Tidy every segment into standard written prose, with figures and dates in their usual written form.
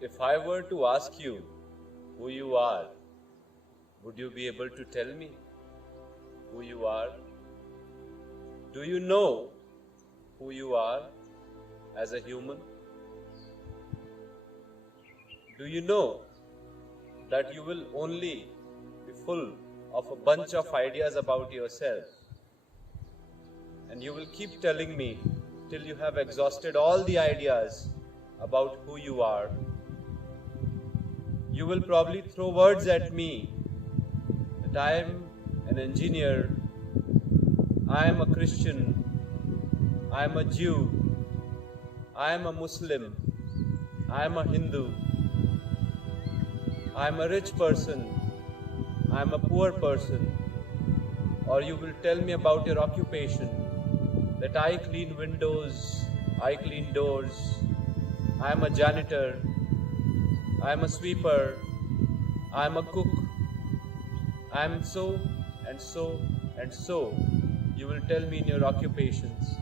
If I were to ask you who you are, would you be able to tell me who you are? Do you know who you are as a human? Do you know that you will only be full of a bunch of ideas about yourself, and you will keep telling me till you have exhausted all the ideas about who you are? You will probably throw words at me that I am an engineer, I am a Christian, I am a Jew, I am a Muslim, I am a Hindu, I am a rich person, I am a poor person. Or you will tell me about your occupation, that I clean windows, I clean doors, I am a janitor, I am a sweeper, I am a cook, I am so and so and so. You will tell me in your occupations.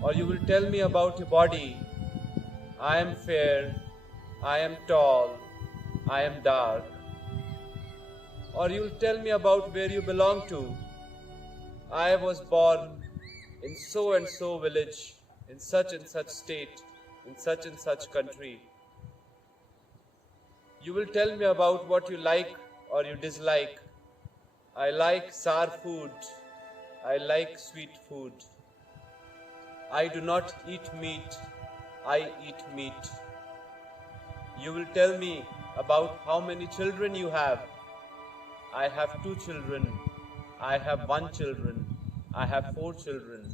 Or you will tell me about your body. I am fair, I am tall, I am dark. Or you will tell me about where you belong to. I was born in so and so village, in such and such state, in such and such country. You will tell me about what you like or you dislike. I like sour food, I like sweet food. I do not eat meat, I eat meat. You will tell me about how many children you have. I have 2 children, I have 1 children, I have 4 children.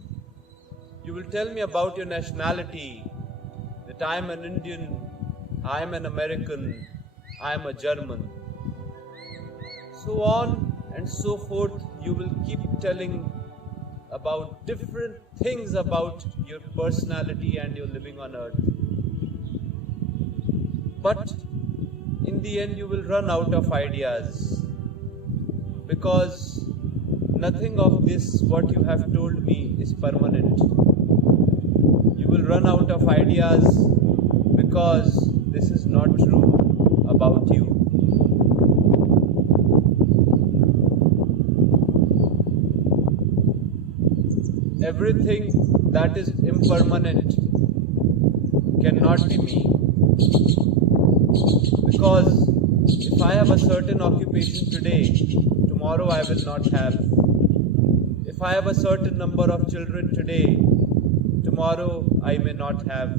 You will tell me about your nationality, that I am an Indian, I am an American, I am a German. So on and so forth, you will keep telling about different things about your personality and your living on earth. But in the end, you will run out of ideas, because nothing of this, what you have told me, is permanent. You will run out of ideas because this is not true about you. Everything that is impermanent cannot be me. Because if I have a certain occupation today, tomorrow I will not have. If I have a certain number of children today, tomorrow I may not have.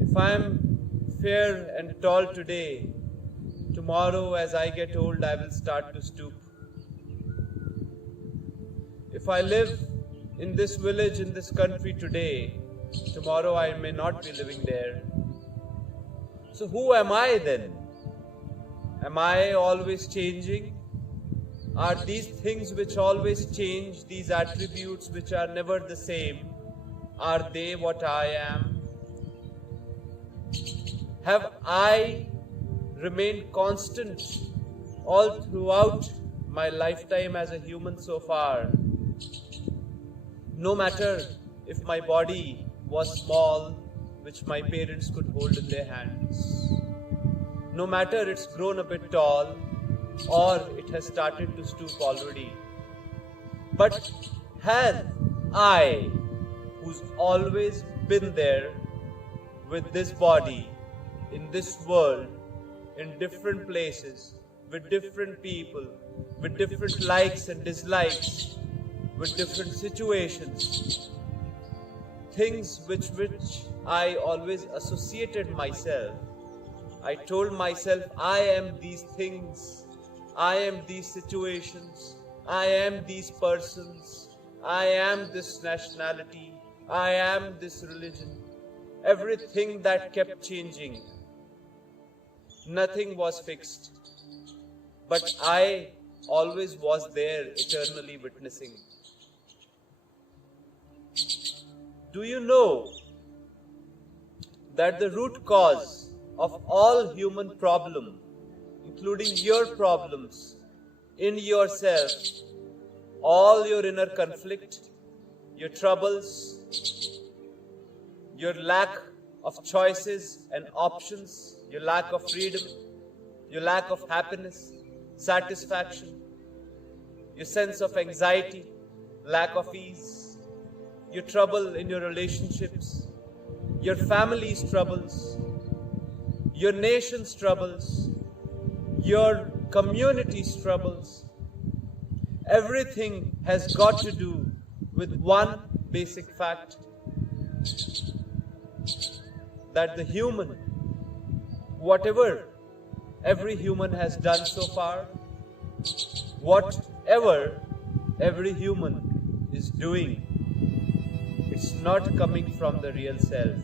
If I am fair and tall today, tomorrow as I get old I will start to stoop. If I live in this village, in this country today, tomorrow I may not be living there. So who am I then? Am I always changing? Are these things which always change, these attributes which are never the same, are they what I am? Have I remained constant all throughout my lifetime as a human so far? No matter if my body was small, which my parents could hold in their hands. No matter it's grown a bit tall, or it has started to stoop already. But have I, who's always been there with this body, in this world, in different places, with different people, with different likes and dislikes, with different situations, things with which I always associated myself. I told myself, I am these things, I am these situations, I am these persons, I am this nationality, I am this religion. Everything that kept changing. Nothing was fixed. But I always was there, eternally witnessing. Do you know that the root cause of all human problem, including your problems in yourself, all your inner conflict, your troubles, your lack of choices and options, your lack of freedom, your lack of happiness, satisfaction, your sense of anxiety, lack of ease, your trouble in your relationships, your family's troubles, your nation's troubles, your community's troubles. Everything has got to do with one basic fact, that the human, whatever every human has done so far, whatever every human is doing, it's not coming from the real self.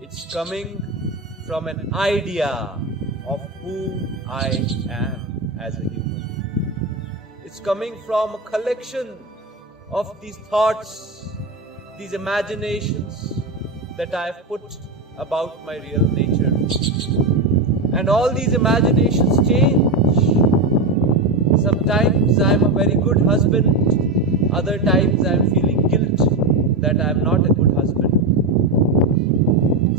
It's coming from an idea of who I am as a human. It's coming from a collection of these thoughts, these imaginations that I have put about my real nature. And all these imaginations change. Sometimes I am a very good husband, other times I am feeling guilt that I am not a good husband.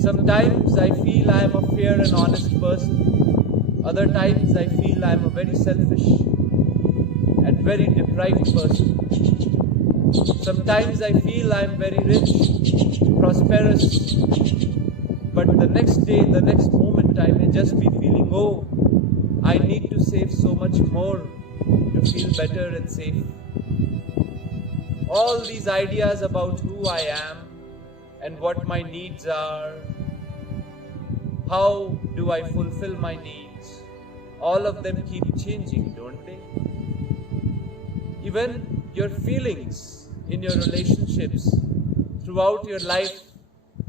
Sometimes I feel I am a fair and honest person, other times I feel I am a very selfish and very deprived person. Sometimes I feel I am very rich, prosperous, but the next day, the next moment I may just be feeling, oh, I need to save so much more to feel better and safe. All these ideas about who I am and what my needs are, how do I fulfill my needs, all of them keep changing, don't they? Even your feelings in your relationships throughout your life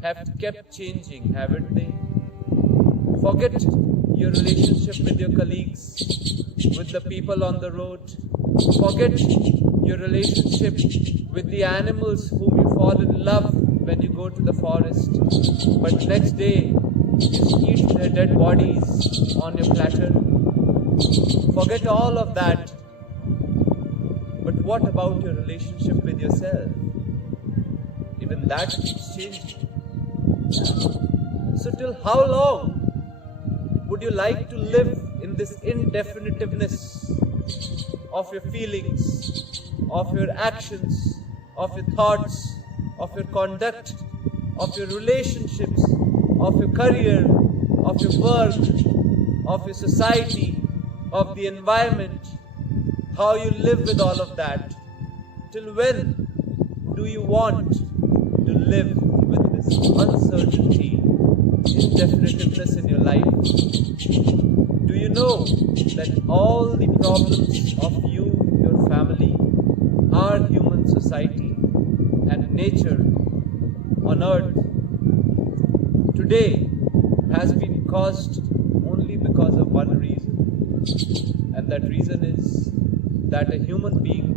have kept changing, haven't they? Forget your relationship with your colleagues, with the people on the road. Forget your relationship with the animals whom you fall in love when you go to the forest. But next day, you eat their dead bodies on your platter. Forget all of that. But what about your relationship with yourself? Even that keeps changing. So till how long would you like to live in this indefinitiveness of your feelings, of your actions, of your thoughts, of your conduct, of your relationships, of your career, of your work, of your society, of the environment, how you live with all of that? Till when do you want to live with this uncertainty, indefinitiveness in your life? Do you know that all the problems of you, your family, our human society and nature on earth today has been caused only because of one reason, and that reason is that a human being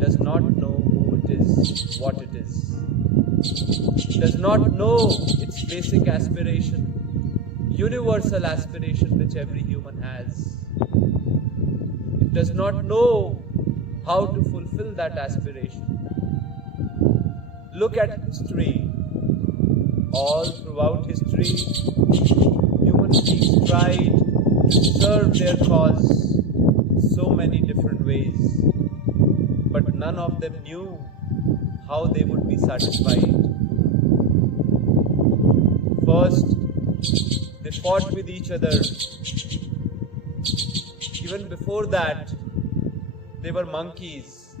does not know who it is, what it is, does not know its basic aspiration, universal aspiration which every human has. It does not know how to fulfill that aspiration. Look at history. All throughout history, human beings tried to serve their cause in so many different ways, but none of them knew how they would be satisfied. First, they fought with each other. Even before that, they were monkeys.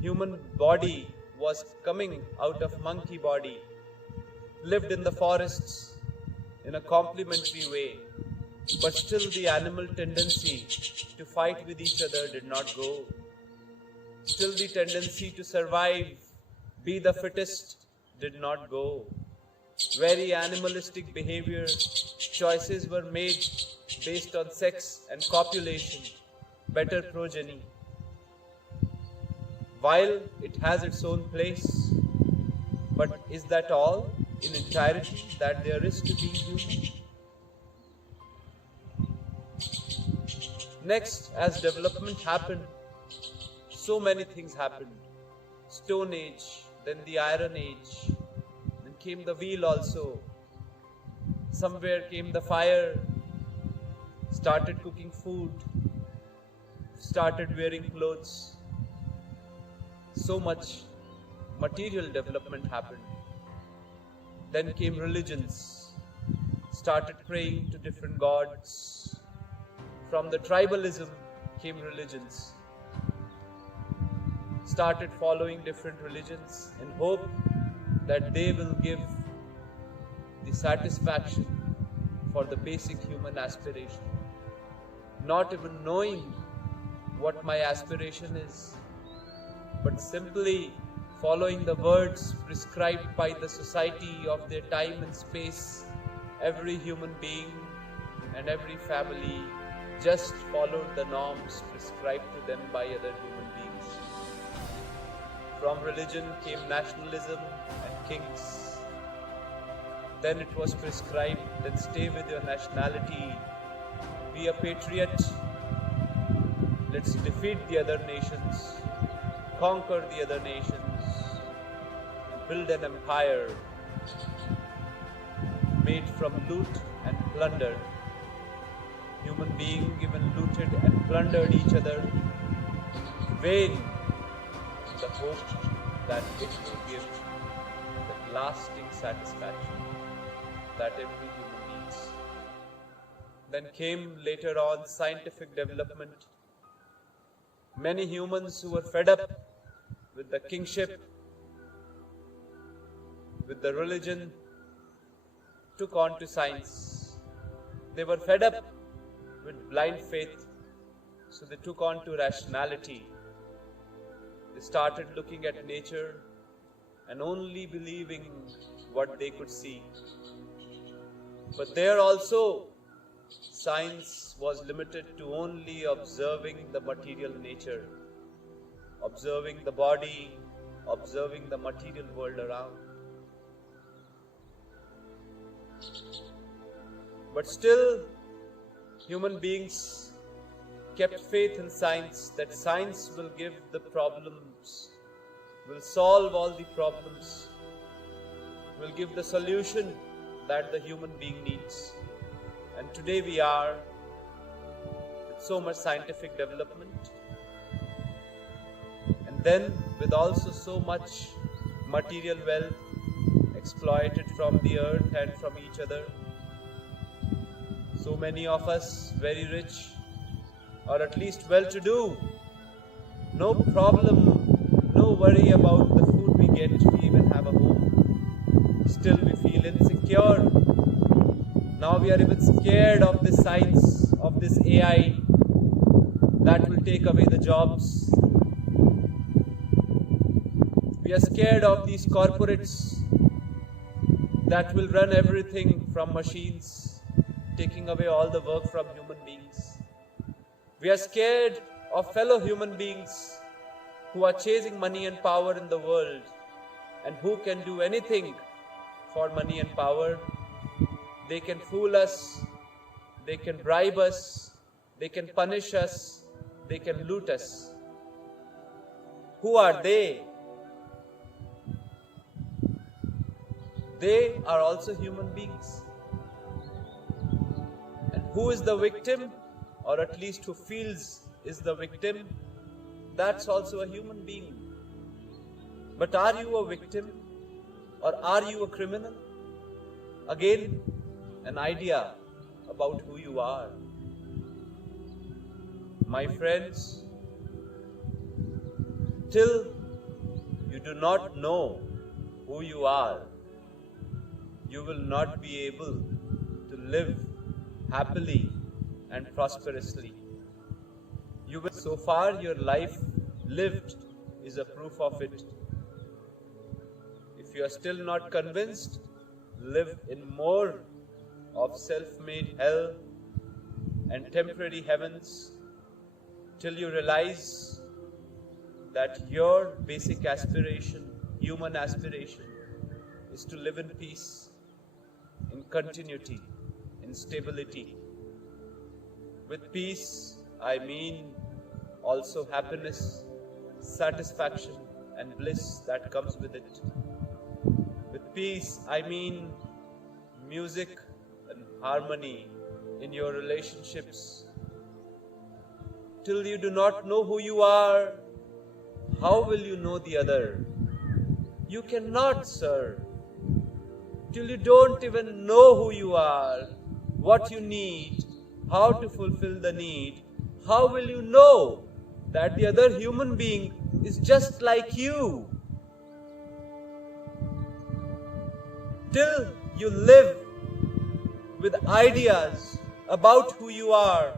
Human body was coming out of monkey body, lived in the forests in a complementary way, but still the animal tendency to fight with each other did not go. Still the tendency to survive, be the fittest, did not go. Very animalistic behavior, choices were made based on sex and copulation, better progeny. While it has its own place, but is that all in entirety that there is to being human? Next, as development happened, so many things happened. Stone Age, then the Iron Age, then came the wheel also. Somewhere came the fire, started cooking food, started wearing clothes. So much material development happened. Then came religions, started praying to different gods. From the tribalism came religions, started following different religions in hope that they will give the satisfaction for the basic human aspiration, not even knowing what my aspiration is, but simply following the words prescribed by the society of their time and space. Every human being and every family just followed the norms prescribed to them by other human beings. From religion came nationalism and kings. Then it was prescribed that stay with your nationality, be a patriot, let's defeat the other nations, conquer the other nations, build an empire made from loot and plunder. Human beings even looted and plundered each other, vain in the hope that it will give that lasting satisfaction that every human needs. Then came later on scientific development. Many humans who were fed up with the kingship, with the religion, took on to science. They were fed up with blind faith, so they took on to rationality. They started looking at nature and only believing what they could see. But there also, science was limited to only observing the material nature, observing the body, observing the material world around. But still, human beings kept faith in science, that science will give the problems, will solve all the problems, will give the solution that the human being needs. And today we are with so much scientific development, and then with also so much material wealth exploited from the earth and from each other. So many of us very rich, or at least well-to-do, no problem, no worry about the food we get, we even have a home. Still we feel insecure. Now we are even scared of this science, of this AI that will take away the jobs. We are scared of these corporates that will run everything from machines, taking away all the work from human beings. We are scared of fellow human beings who are chasing money and power in the world, and who can do anything for money and power. They can fool us, they can bribe us, they can punish us, they can loot us. Who are they? They are also human beings. And who is the victim, or at least who feels is the victim? That's also a human being. But are you a victim, or are you a criminal? Again, an idea about who you are. My friends, till you do not know who you are, you will not be able to live happily and prosperously. So far your life lived is a proof of it. If you are still not convinced, live in more of self-made hell and temporary heavens till you realize that your basic aspiration, human aspiration, is to live in peace, in continuity, in stability. With peace, I mean also happiness, satisfaction and bliss that comes with it. With peace, I mean music and harmony in your relationships. Till you do not know who you are, how will you know the other? You cannot, sir. Till you don't even know who you are, what you need, how to fulfill the need, how will you know that the other human being is just like you? Till you live with ideas about who you are,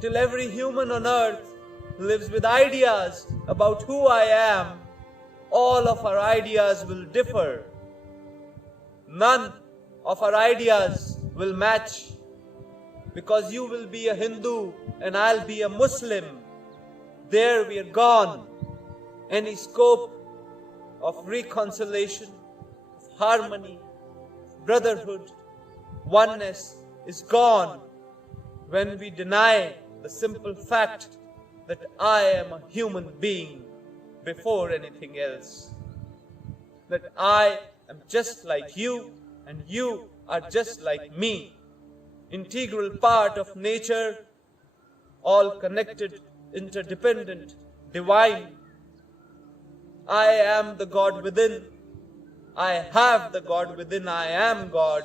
till every human on earth lives with ideas about who I am, all of our ideas will differ. None of our ideas will match, because you will be a Hindu and I'll be a Muslim. There we are gone. Any scope of reconciliation, of harmony, brotherhood, oneness is gone when we deny the simple fact that I am a human being before anything else. That I am just like you and you are just like me. Integral part of nature, all connected, interdependent, divine. I am the God within. I have the God within. I am God.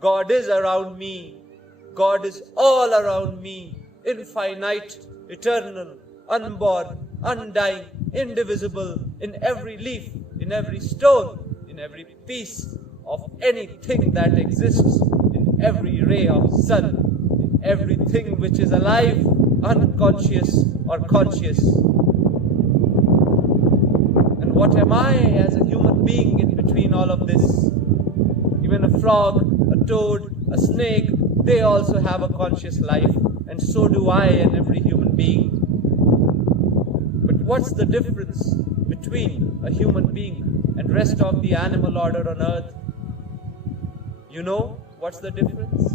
God is around me. God is all around me. Infinite, eternal, unborn, undying, indivisible, in every leaf, in every stone, in every piece of anything that exists, in every ray of sun, in everything which is alive, unconscious or conscious. And what am I as a human being in between all of this? Even a frog, a toad, a snake, they also have a conscious life, and so do I and every human being. But what's the difference between a human being and rest of the animal order on earth? You know what's the difference?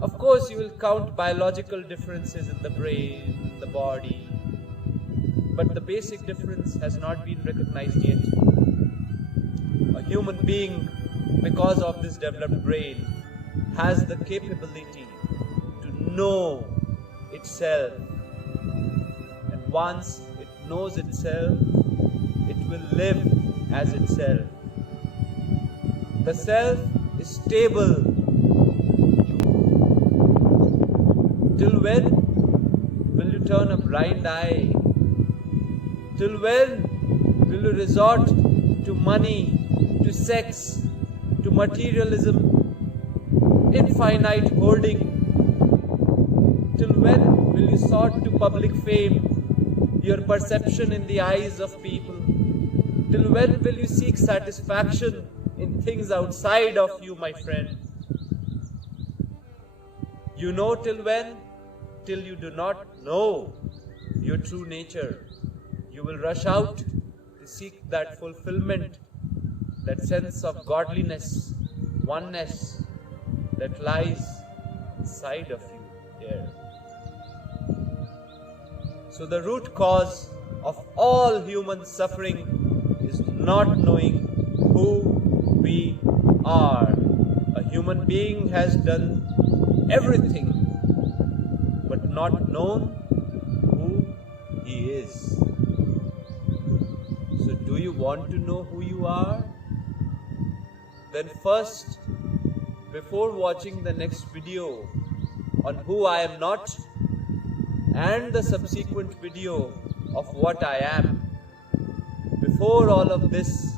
Of course you will count biological differences in the brain, in the body, but the basic difference has not been recognized yet. A human being, because of this developed brain, has the capability to know itself. And once it knows itself, it will live as itself. The self is stable. Till when will you turn a blind eye? Till when will you resort to money, to sex, to materialism, infinite hoarding? Till when will you sort to public fame, your perception in the eyes of people? Till when will you seek satisfaction in things outside of you, my friend? You know till when? Till you do not know your true nature. You will rush out to seek that fulfillment, that sense of godliness, oneness that lies inside of you here. So the root cause of all human suffering is not knowing who we are. A human being has done everything but not known who he is. So do you want to know who you are? Then first, before watching the next video on who I am not and the subsequent video of what I am, before all of this,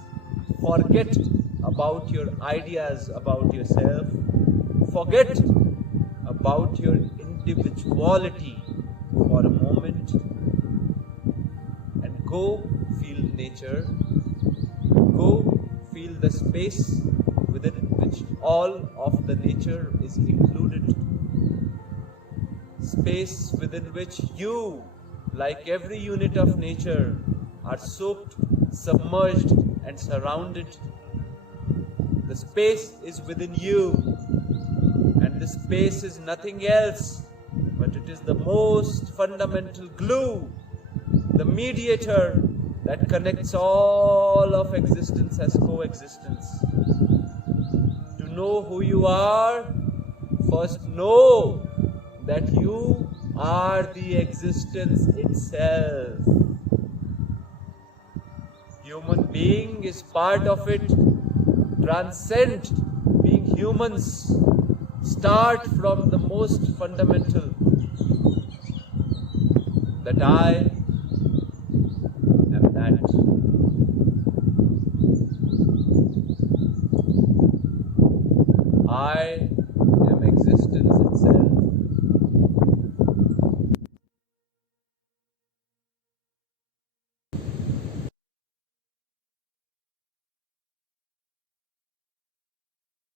forget about your ideas about yourself, forget about your individuality for a moment, and go feel nature, go feel the space within which all of the nature is included, space within which you, like every unit of nature, are soaked, submerged and surrounded. The space is within you, and the space is nothing else, but it is the most fundamental glue, the mediator that connects all of existence as coexistence. To know who you are, first know that you are the existence itself. Human being is part of it. Transcend being humans. Start from the most fundamental, that I am that. I